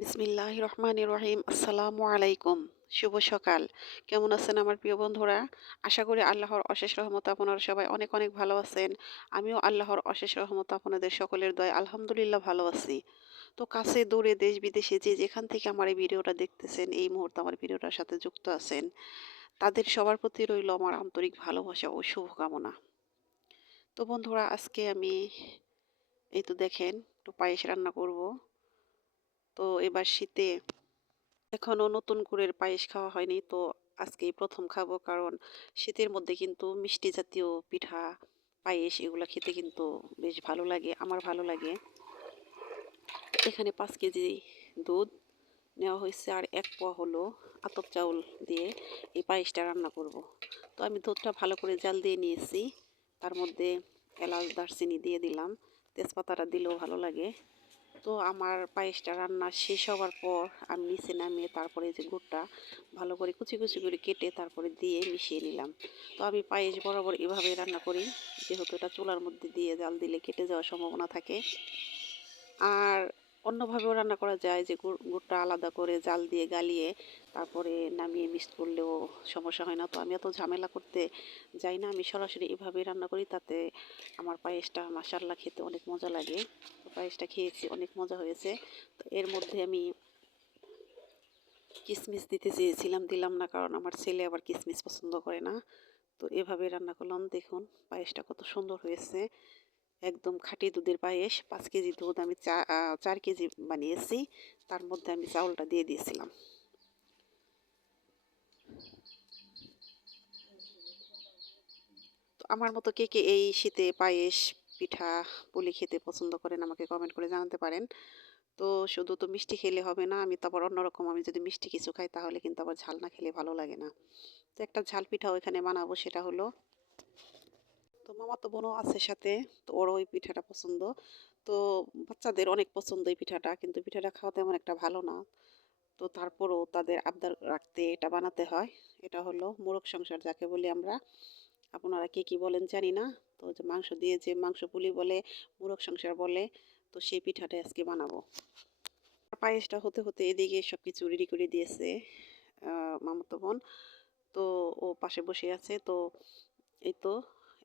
বিসমিল্লাহির রহমানির রহিম। আসসালামু আলাইকুম। শুভ সকাল। কেমন আছেন আমার প্রিয় বন্ধুরা? আশা করি আল্লাহর অশেষ রহমতে আপনারা সবাই অনেক অনেক ভালো আছেন। আমিও আল্লাহর অশেষ রহমতে আপনাদের সকলের দয়ায় আলহামদুলিল্লাহ ভালো আছি। তো কাছে দূরে দেশ বিদেশে যে যেখান থেকে আমার এই ভিডিওটা দেখতেছেন, এই মুহূর্তে আমার ভিডিওটার সাথে যুক্ত আছেন, তাদের সবার প্রতি রইল আমার আন্তরিক ভালোবাসা ও শুভকামনা। তো বন্ধুরা, আজকে আমি এই তো দেখেন একটু পায়েস রান্না করব। তো এবার শীতে এখনো নতুন গুড়ের পায়েস খাওয়া হয়নি, তো আজকেই প্রথম খাবো। কারণ শীতের মধ্যে কিন্তু মিষ্টি জাতীয় পিঠা, পায়েস এগুলো খেতে কিন্তু বেশ ভালো লাগে, আমার ভালো লাগে। এখানে 5 কেজি দুধ নেওয়া হয়েছে আর 1 পোয়া হলো আতপ চাউল দিয়ে এই পায়েসটা রান্না করব। তো আমি দুধটা ভালো করে জাল দিয়ে নিয়েছি, তার মধ্যে এলাচ দারচিনি দিয়ে দিলাম, তেজপাতাটা দিলেও ভালো লাগে। তো আমার পায়েসটা রান্না শেষ হওয়ার পর আমি নিচে নামিয়ে তারপরে যে গুড়টা ভালো করে কুচি কুচি করে কেটে তারপরে দিয়ে মিশিয়ে নিলাম। তো আমি পায়েস বরাবর এভাবেই রান্না করি, যেহেতু এটা চুলার মধ্যে দিয়ে জাল দিলে কেটে যাওয়ার সম্ভাবনা থাকে। আর অন্যভাবেও রান্না করা যায়, যে গুড়টা আলাদা করে জাল দিয়ে গালিয়ে তারপরে নামিয়ে মিক্সড করলেও সমস্যা হয় না। তো আমি এত ঝামেলা করতে যাই না, আমি সরাসরি এভাবেই রান্না করি, তাতে আমার পায়েসটা মাশাআল্লাহ খেতে অনেক মজা লাগে। তো পায়েসটা খেয়েছি, অনেক মজা হয়েছে। তো এর মধ্যে আমি কিশমিশ দিতে চেয়েছিলাম, দিলাম না, কারণ আমার ছেলে আবার কিশমিশ পছন্দ করে না। তো এভাবে রান্না করলাম। দেখুন পায়েসটা কত সুন্দর হয়েছে, একদম খাঁটি দুধের পায়েস। 5 কেজি দুধ আমি 4 কেজি বানিয়েছি, তার মধ্যে আমি চাউলটা দিয়ে দিয়েছিলাম। তো আমার মতো কে কে এই শীতে পায়েস, পিঠা, পুলি খেতে পছন্দ করেন আমাকে কমেন্ট করে জানাতে পারেন। তো শুধু তো মিষ্টি খেলে হবে না, আমি তো আবার অন্যরকম, আমি যদি মিষ্টি কিছু খাই তাহলে কিন্তু আবার ঝাল না খেলে ভালো লাগে না। তো একটা ঝাল পিঠাও এখানে বানাবো, সেটা হলো, তো মামাতো বোনও আছে সাথে, তো ওরও ওই পিঠাটা পছন্দ। তো বাচ্চাদের অনেক পছন্দ এই পিঠাটা, কিন্তু পিঠাটা খাওয়া তেমন একটা ভালো না। তো তারপরও তাদের আবদার রাখতে এটা বানাতে হয়। এটা হলো মোরগ সংসার যাকে বলি আমরা, আপনারা কে কি বলেন জানি না। তো যে মাংস দিয়ে যে মাংস পুলি বলে, মোরগ সংসার বলে, তো সেই পিঠাটা আজকে বানাবো। পায়েসটা হতে হতে এদিকে সব কিছু রেডি করে দিয়েছে মামাতো বোন। তো ও পাশে বসে আছে। তো এই তো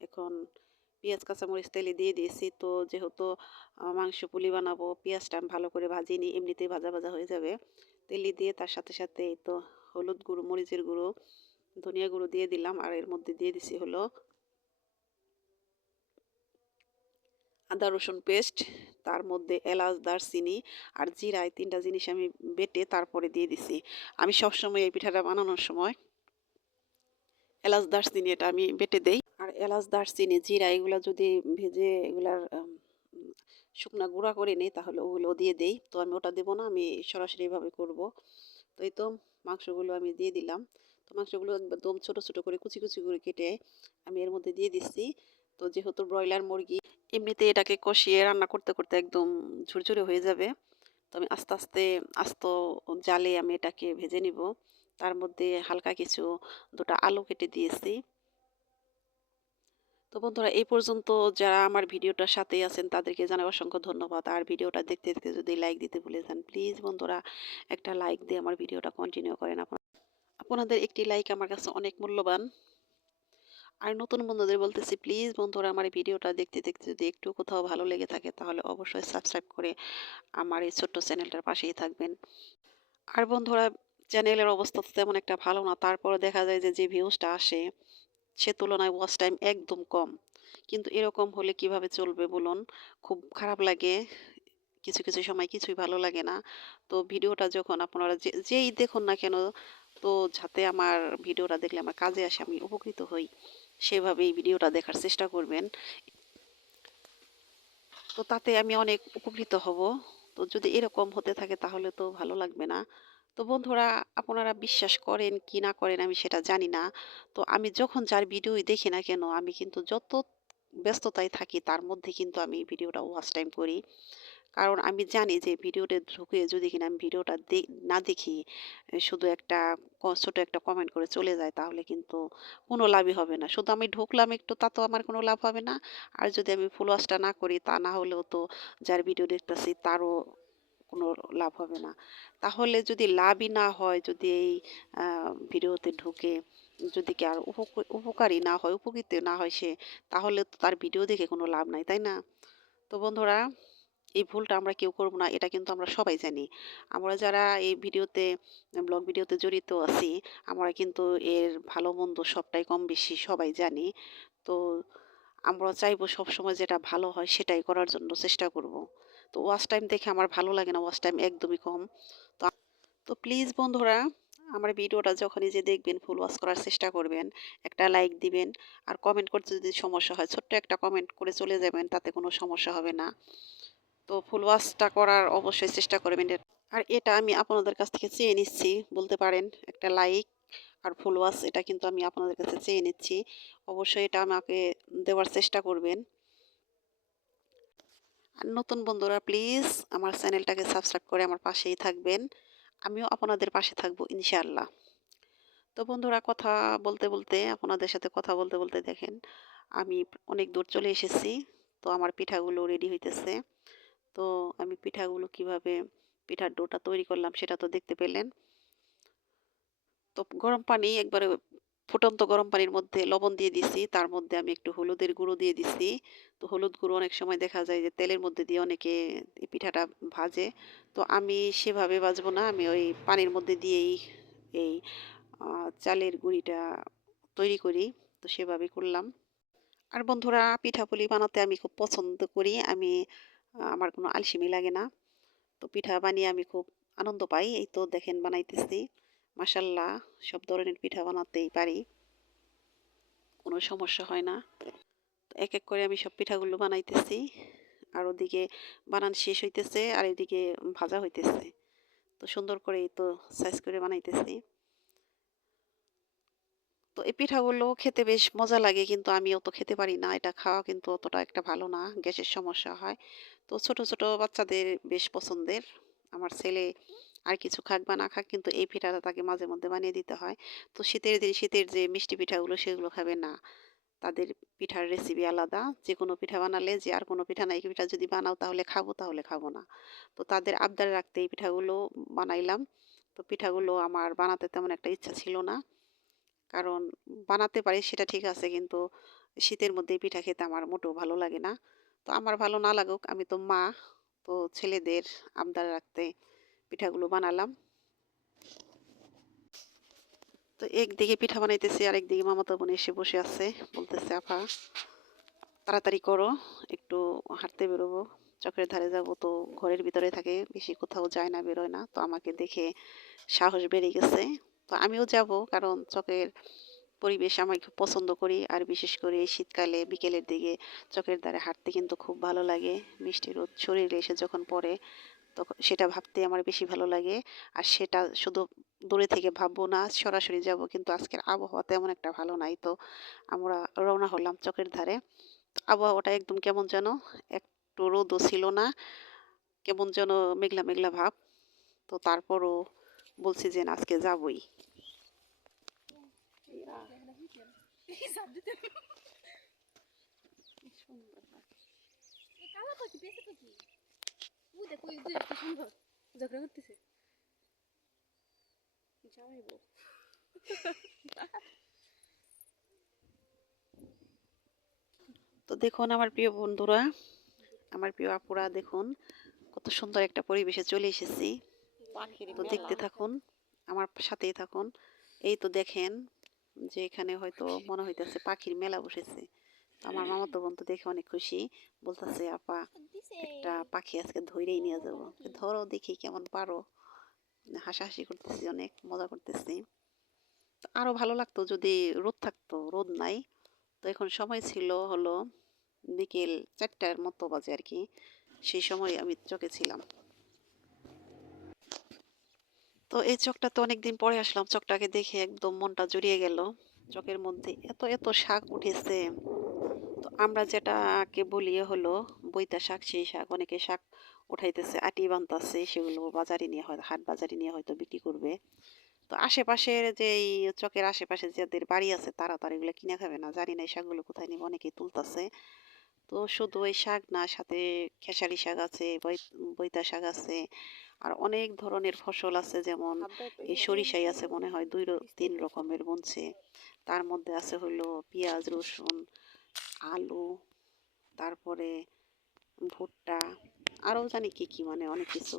এখন পেঁয়াজ কাঁচামরিচ তেলে দিয়ে দিয়েছি। তো যেহেতু মাংস পুলি বানাবো, পেঁয়াজটা আমি ভালো করে ভাজিনি, এমনিতেই ভাজা ভাজা হয়ে যাবে। তেলে দিয়ে তার সাথে সাথে এই তো হলুদ গুঁড়ো, মরিচের গুঁড়ো, ধনিয়া গুঁড়ো দিয়ে দিলাম। আর এর মধ্যে দিয়ে দিছি হলো আদা রসুন পেস্ট, তার মধ্যে এলাচ দারচিনি আর জিরা, এই 3টা জিনিস আমি বেটে তারপরে দিয়ে দিছি। আমি সবসময় এই পিঠাটা বানানোর সময় এলাচ দারচিনি এটা আমি বেটে দেই। আর এলাচ দারচিনি জিরা এগুলা যদি ভেজে এগুলার শুকনা গুঁড়া করে নিই তাহলে ওগুলো দিয়ে দেই। তো আমি ওটা দেবো না, আমি সরাসরি এভাবে করব। তো এই তো মাংসগুলো আমি দিয়ে দিলাম। তো মাংসগুলো একদম ছোট ছোট করে কুচি কুচি করে কেটে আমি এর মধ্যে দিয়ে দিচ্ছি। তো যেহেতু ব্রয়লার মুরগি, এমনিতে এটাকে কষিয়ে রান্না করতে করতে একদম ঝুরঝুরে হয়ে যাবে। তো আমি আস্তে আস্তে আস্ত জালে আমি এটাকে ভেজে নিব। তার মধ্যে হালকা কিছু 2টা আলু কেটে দিয়েছি। তো বন্ধুরা, এই পর্যন্ত যারা আমার ভিডিওটার সাথেই আছেন তাদেরকে জানাই অসংখ্য ধন্যবাদ। আর ভিডিওটা দেখতে দেখতে যদি লাইক দিতে ভুলে যান, প্লিজ বন্ধুরা একটা লাইক দিয়ে আমার ভিডিওটা কন্টিনিউ করেন। আপনাদের একটি লাইক আমার কাছে অনেক মূল্যবান। আর নতুন বন্ধুদের বলতেছি, প্লিজ বন্ধুরা আমার এই ভিডিওটা দেখতে দেখতে যদি একটু কোথাও ভালো লেগে থাকে তাহলে অবশ্যই সাবস্ক্রাইব করে আমার এই ছোট্ট চ্যানেলটার পাশেই থাকবেন। আর বন্ধুরা, চ্যানেলের অবস্থা তো তেমন একটা ভালো না, তারপরে দেখা যায় যে যে ভিউজটা আসে সে তুলনায় ওয়াচ টাইম একদম কম। কিন্তু এরকম হলে কিভাবে চলবে বলুন? খুব খারাপ লাগে। কিছু কিছু সময় কিছুই ভালো লাগে না। তো ভিডিওটা যখন আপনারা যেই দেখুন না কেন, তো যাতে আমার ভিডিওটা দেখলে আমার কাজে আসে, আমি উপকৃত হই, সেভাবেই ভিডিওটা দেখার চেষ্টা করবেন। তো তাতে আমি অনেক উপকৃত হব। তো যদি এরকম হতে থাকে তাহলে তো ভালো লাগবে না। তো বন্ধুরা, আপনারা বিশ্বাস করেন কি না করেন আমি সেটা জানি না। তো আমি যখন যার ভিডিওই দেখি না কেন, আমি কিন্তু যত ব্যস্ততায় থাকি তার মধ্যে কিন্তু আমি ভিডিওটা ওয়াচ টাইম করি। কারণ আমি জানি যে ভিডিওতে ঢুকে যদি কিনা আমি ভিডিওটা না দেখি, শুধু একটা ছোট একটা কমেন্ট করে চলে যায়, তাহলে কিন্তু কোনো লাভই হবে না। শুধু আমি ঢুকলাম একটু, তাতেও আমার কোনো লাভ হবে না। আর যদি আমি ফুল ওয়াচটা না করি, তা না হলেও তো যার ভিডিও দেখতেছি তারও কোনো লাভ হবে না। তাহলে যদি লাভই না হয়, যদি এই ভিডিওতে ঢুকে যদি কি আর উপকারী না হয়, উপকৃত না হয় সে, তাহলে তো তার ভিডিও দেখে কোনো লাভ নাই, তাই না? তো বন্ধুরা, এই ভুলটা আমরা কেউ করব না, এটা কিন্তু আমরা সবাই জানি। আমরা যারা এই ভিডিওতে, ব্লগ ভিডিওতে জড়িত আছি, আমরা কিন্তু এর ভালো মন্দ সবটাই কম বেশি সবাই জানি। তো আমরা চাইবো সবসময় যেটা ভালো হয় সেটাই করার জন্য চেষ্টা করব। তো ওয়াচ টাইম দেখে আমার ভালো লাগে না, ওয়াচ টাইম একদমই কম। তো তো প্লিজ বন্ধুরা, আমার ভিডিওটা যখনই যে দেখবেন ফুল ওয়াচ করার চেষ্টা করবেন, একটা লাইক দিবেন, আর কমেন্ট করতে যদি সমস্যা হয় ছোট্ট একটা কমেন্ট করে চলে যাবেন, তাতে কোনো সমস্যা হবে না। তো ফুল ওয়াশটা করার অবশ্যই চেষ্টা করবেন। আর এটা আমি আপনাদের কাছ থেকে চেয়ে নিচ্ছি বলতে পারেন, একটা লাইক আর ফুল ওয়াশ এটা কিন্তু আমি আপনাদের কাছে চেয়ে নিচ্ছি। অবশ্যই এটা আমাকে দেওয়ার চেষ্টা করবেন। আর নতুন বন্ধুরা প্লিজ আমার চ্যানেলটাকে সাবস্ক্রাইব করে আমার পাশেই থাকবেন। আমিও আপনাদের পাশে থাকবো ইনশাআল্লাহ। তো বন্ধুরা, কথা বলতে বলতে, আপনাদের সাথে কথা বলতে বলতে দেখেন আমি অনেক দূর চলে এসেছি। তো আমার পিঠাগুলো রেডি হইতেছে। তো আমি পিঠাগুলো কিভাবে পিঠার ডোটা তৈরি করলাম সেটা তো দেখতে পেলেন। তো গরম পানি একবারে ফুটন্ত গরম পানির মধ্যে লবণ দিয়ে দিছি। তার মধ্যে আমি একটু হলুদের গুঁড়ো দিয়ে দিছি। তো হলুদ গুঁড়ো অনেক সময় দেখা যায় যে তেলের মধ্যে দিয়ে অনেকে এই পিঠাটা ভাজে। তো আমি সেভাবে ভাজবো না। আমি ওই পানির মধ্যে দিয়েই এই চালের গুঁড়িটা তৈরি করি। তো সেভাবে করলাম। আর বন্ধুরা, পিঠাপুলি বানাতে আমি খুব পছন্দ করি। আমার কোনো আলসেমি লাগে না। তো পিঠা বানিয়ে আমি খুব আনন্দ পাই। এই তো দেখেন বানাইতেছি। মাশাল্লাহ, সব ধরনের পিঠা বানাতেই পারি। কোনো সমস্যা হয় না। তো এক এক করে আমি সব পিঠাগুলো বানাইতেছি। আর ওদিকে বানান শেষ হইতেছে আর এদিকে ভাজা হইতেছে। তো সুন্দর করে এই তো সাইজ করে বানাইতেছি। তো এই পিঠাগুলো খেতে বেশ মজা লাগে, কিন্তু আমি অত খেতে পারি না। এটা খাওয়া কিন্তু অতটা একটা ভালো না, গ্যাসের সমস্যা হয়। তো ছোট ছোট বাচ্চাদের বেশ পছন্দের। আমার ছেলে আর কিছু খাক বা না খাক, কিন্তু এই পিঠাটা তাকে মাঝে মধ্যে বানিয়ে দিতে হয়। তো শীতের দিন শীতের যে মিষ্টি পিঠাগুলো সেগুলো খাবে না। তাদের পিঠার রেসিপি আলাদা। যে কোনো পিঠা বানালে যে আর কোনো পিঠা নাই, এই পিঠা যদি বানাও তাহলে খাবো, তাহলে খাবো না। তো তাদের আবদার রাখতে এই পিঠাগুলো বানাইলাম। তো পিঠাগুলো আমার বানাতে তেমন একটা ইচ্ছা ছিল না। কারণ বানাতে পারি সেটা ঠিক আছে, কিন্তু শীতের মধ্যে এই পিঠা খেতে আমার মোটেও ভালো লাগে না। তো আমার ভালো না লাগুক, আমি তো মা। তো ছেলেদের আবদার রাখতে পিঠাগুলো বানালাম। তো একদিকে পিঠা বানাইতেছি আর একদিকে মামাতো বোন এসে বসে আছে, বলতেছে আপা তাড়াতাড়ি করো, একটু হাঁটতে বেরোবো, চকের ধারে যাব। তো ঘরের ভিতরে থাকে, বেশি কোথাও যায় না, বেরোয় না। তো আমাকে দেখে সাহস বেড়ে গেছে। তো আমিও যাব, কারণ চকের পরিবেশ আমি খুব পছন্দ করি। আর বিশেষ করে এই শীতকালে বিকেলের দিকে চকের ধারে হাঁটতে কিন্তু খুব ভালো লাগে। মিষ্টি রোদ শরীরে এসে যখন পড়ে, তখন সেটা ভাবতে আমার বেশি ভালো লাগে। আর সেটা শুধু দূরে থেকে ভাববো না, সরাসরি যাব। কিন্তু আজকের আবহাওয়া তেমন একটা ভালো নাই। তো আমরা রওনা হলাম চকের ধারে। তো আবহাওয়াটা একদম কেমন যেন, একটু রোদও ছিল না, কেমন যেন মেঘলা মেঘলা ভাব। তো তারপরও বলছি যে না, আজকে যাবই। তো দেখুন আমার প্রিয় বন্ধুরা, আমার প্রিয় আপুরা, দেখুন কত সুন্দর একটা পরিবেশে চলে এসেছি। তো দেখতে থাকুন, আমার সাথেই থাকুন। এই তো দেখেন যে এখানে হয়তো মনে হইতেছে পাখির মেলা বসেছে। তো আমার মামাতো বোন তো দেখে অনেক খুশি, বলতেছে আপা একটা পাখি আজকে ধরেই নিয়ে যাবো। ধরো দেখি কেমন পারো। হাসাহাসি করতেছি, অনেক মজা করতেছি। তো আরো ভালো লাগতো যদি রোদ থাকতো, রোদ নাই। তো এখন সময় ছিল হলো বিকেল 4টার মতো বাজে আর কি। সেই সময় আমি চকে ছিলাম। তো এই চকটাতে অনেকদিন পরে আসলাম, চকটাকে দেখে একদম মনটা জুড়িয়ে গেল। চকের মধ্যে এত এত শাক উঠেছে। তো আমরা যেটাকে বলি হলো বইতা শাক, সেই শাক অনেকে শাক উঠাইতেছে, আটি বানতাছে, সেগুলো বাজারে নিয়ে হয়, হাট বাজারে নিয়ে হয়তো বিক্রি করবে। তো আশেপাশের যে এই চকের আশেপাশে যাদের বাড়ি আছে তারা তো আর এগুলো কিনে খাবে না, জানি না এই শাকগুলো কোথায় নিবে, অনেকেই তুলতাছে। তো শুধু ওই শাক না, সাথে খেসারি শাক আছে, বৈতা শাক আছে, আর অনেক ধরনের ফসল আছে, যেমন এই সরিষাই আছে মনে হয় 2-3 রকমের বুনছে। তার মধ্যে আছে হলো পেঁয়াজ, রসুন, আলু, তারপরে ভুট্টা, আরও জানি কি কি, মানে অনেক কিছু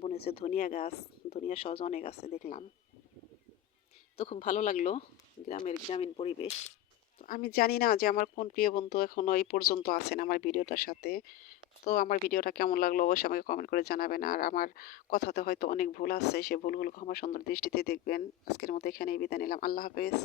বুনেছে। ধনিয়া গাছ, ধনিয়া সহ অনেক আছে দেখলাম। তো খুব ভালো লাগলো গ্রামীণ পরিবেশ। তো আমি জানি না যে আমার কোন প্রিয় বন্ধু এখনো এই পর্যন্ত আছেন আমার ভিডিওটার সাথে। তো আমার ভিডিওটা কেমন লাগলো অবশ্যই আমাকে কমেন্ট করে জানাবেন। আর আমার কথাতে হয়তো অনেক ভুল আছে, সে ভুলগুলো ক্ষমা সুন্দর দৃষ্টিতে দেখবেন। আজকের মতো এখানেই বিদায় নিলাম। আল্লাহ হাফেজ।